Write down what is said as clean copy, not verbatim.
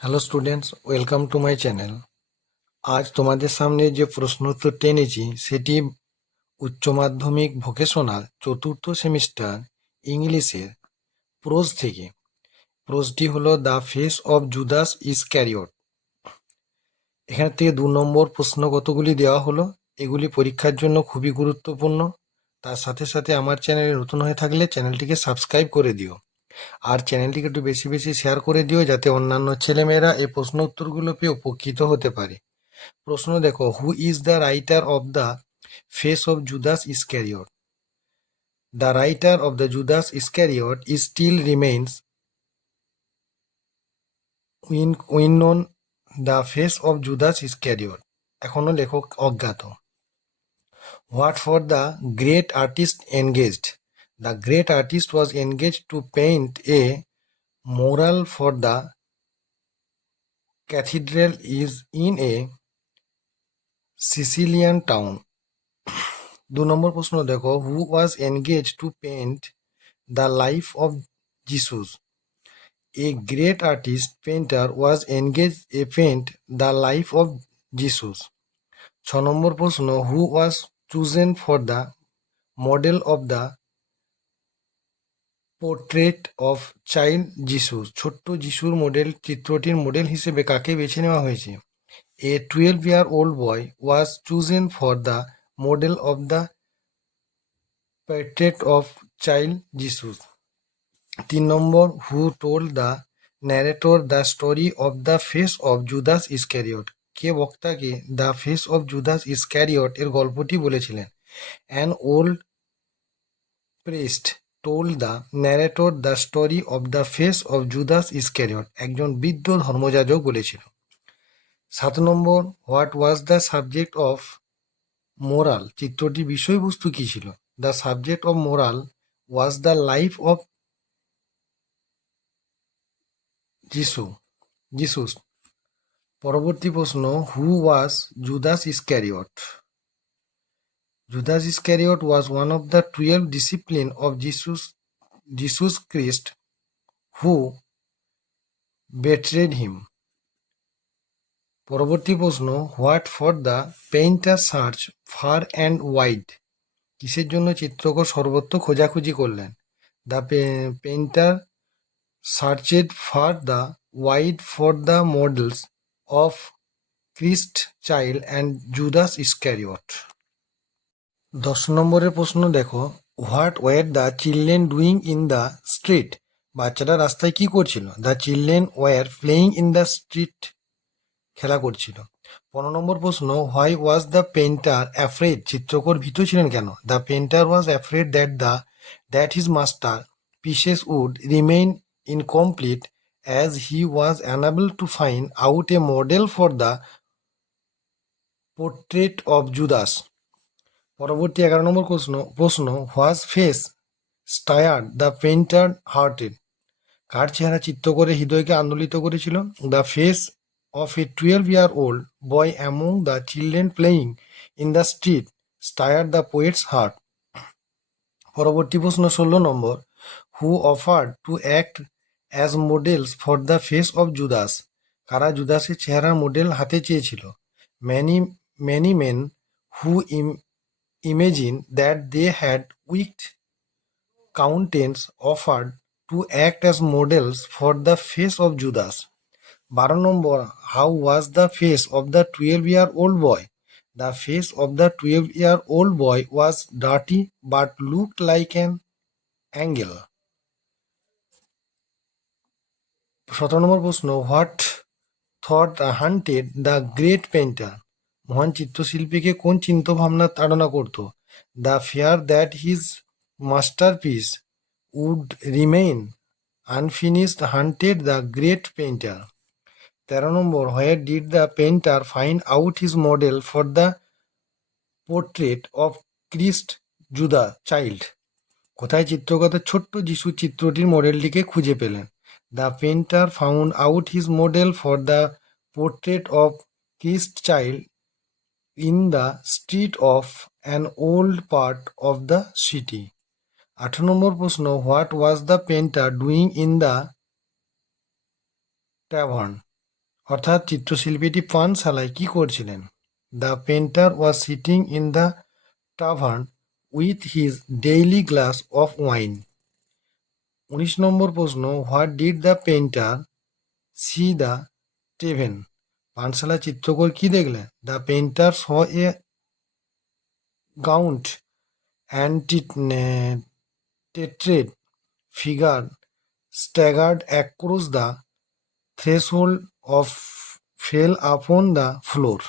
Hello students, welcome to my channel. আজ তোমাদের সামনে যে প্রশ্নোত্তর টেনেছি সেটি উচ্চ মাধ্যমিক ভোকেশনাল চতুর্থ সেমিস্টার ইংলিশের প্রোজ থেকে। প্রোজটি হলো দ্য ফেস অফ জুদাস ইসক্যারিওট। এখান থেকে 2 নম্বর প্রশ্ন কতগুলি দেওয়া হলো। এগুলি পরীক্ষার জন্য খুবই গুরুত্বপূর্ণ। তার সাথে সাথে আমার চ্যানেলে নতুন হয়ে থাকলে চ্যানেলটিকে সাবস্ক্রাইব করে দিও, আর চ্যানেলটিকে একটু বেশি বেশি শেয়ার করে দিও যাতে অন্যান্য ছেলেমেয়েরা এই প্রশ্ন উত্তরগুলো পেয়ে উপকৃত হতে পারে। প্রশ্ন দেখো, who is the writer of the face of জুদাস Iscariot? The writer of the Judas Iscariot is still remains unknown. দ্য ফেস অফ জুদাস ইসক্যারিওট এখনো লেখক অজ্ঞাত। What for the great artist engaged? The great artist was engaged to paint a mural for the cathedral is in a Sicilian town. 2 নম্বর প্রশ্ন দেখো, who was engage to paint the life of Jesus? A great artist painter was engage a paint the life of Jesus. 6 নম্বর প্রশ্ন, who was chosen for the model of the portrait of child Jesus? ছোট্ট যিশুর চিত্রটির মডেল হিসেবে কাকে বেছে নেওয়া হয়েছে? A 12-year-old boy was chosen for the model of the portrait of child Jesus. 3 number, who told the narrator the story of the face of Judas Iscariot? কে বক্তাকে দ্য ফেস অফ জুদাস ইসক্যারিওট এর গল্পটি বলেছিলেন? An old priest told the narrator the story of the face of Judas Iscariot. একজন বৃদ্ধ ধর্মযাজক বলেছিল। 7 নম্বর, what was the subject of mural? চিত্রটির বিষয়বস্তু কি ছিল? The subject of mural was the life of Jesus. পরবর্তী প্রশ্ন, who was Judas Iscariot? Judas Iscariot was one of the 12 discipline of Jesus Christ who betrayed him. পরবর্তী প্রশ্ন, what for the painter search far and wide? কিসের জন্য চিত্রকর সর্বত্র খোঁজাখুঁজি করলেন? The painter searched far the wide for the models of Christ child and Judas Iscariot. 10 নম্বরের প্রশ্ন দেখো, what were the children doing in the street? বাচ্চারা রাস্তায় কি করছিল? The children were playing in the street, খেলা করছিল। 15 নম্বর প্রশ্ন, why was the painter afraid? চিত্রকর ভীত ছিলেন কেন? The painter was afraid that his masterpieces would remain incomplete as he was unable to find out a model for the portrait of Judas. পরবর্তী 11 নম্বর প্রশ্ন, হোয়াজ ফেস স্টায়ার্ড দ্য পেইন্টার হার্টেড? কার চেহারা চিত্র করে হৃদয়কে আন্দোলিত করেছিল? The face of a 12-year-old boy among the children playing in the street stirred the poet's heart. পরবর্তী প্রশ্ন 16 নম্বর, who offered to act as models for the face of Judas? কারা জুদাসের চেহারার মডেল হাতে চেয়েছিল? Many men who imagine that they had weak countenance offered to act as models for the face of Judas. 12 নম্বর, how was the face of the 12-year-old boy? The face of the 12-year-old boy was dirty but looked like an angel. 17 নম্বর প্রশ্ন, what thought hunted the great painter? মহান চিত্রশিল্পীকে কোন চিন্তাভাবনা তাড়না করত? The fear that his masterpiece would remain unfinished haunted the great painter. 13 নম্বর, where did the painter find out his model for the portrait of Christ Judas child? কোথায় চিত্রকরের ছোট্ট যিশু চিত্রটির মডেলটিকে খুঁজে পেলেন? The painter found out his model for the portrait of Christ child in the street of an old part of the city. 18 নম্বর প্রশ্ন, what was the painter doing in the tavern? অর্থাৎ চিত্রশিল্পীটি পানশালায় কি করছিলেন? The painter was sitting in the tavern with his daily glass of wine. 19 নম্বর প্রশ্ন, what did the painter see the tavern? পানশালায় চিত্রকর কি দেখলেন? The painter saw a gaunt and tetrad figure staggered across the threshold of fell upon the floor.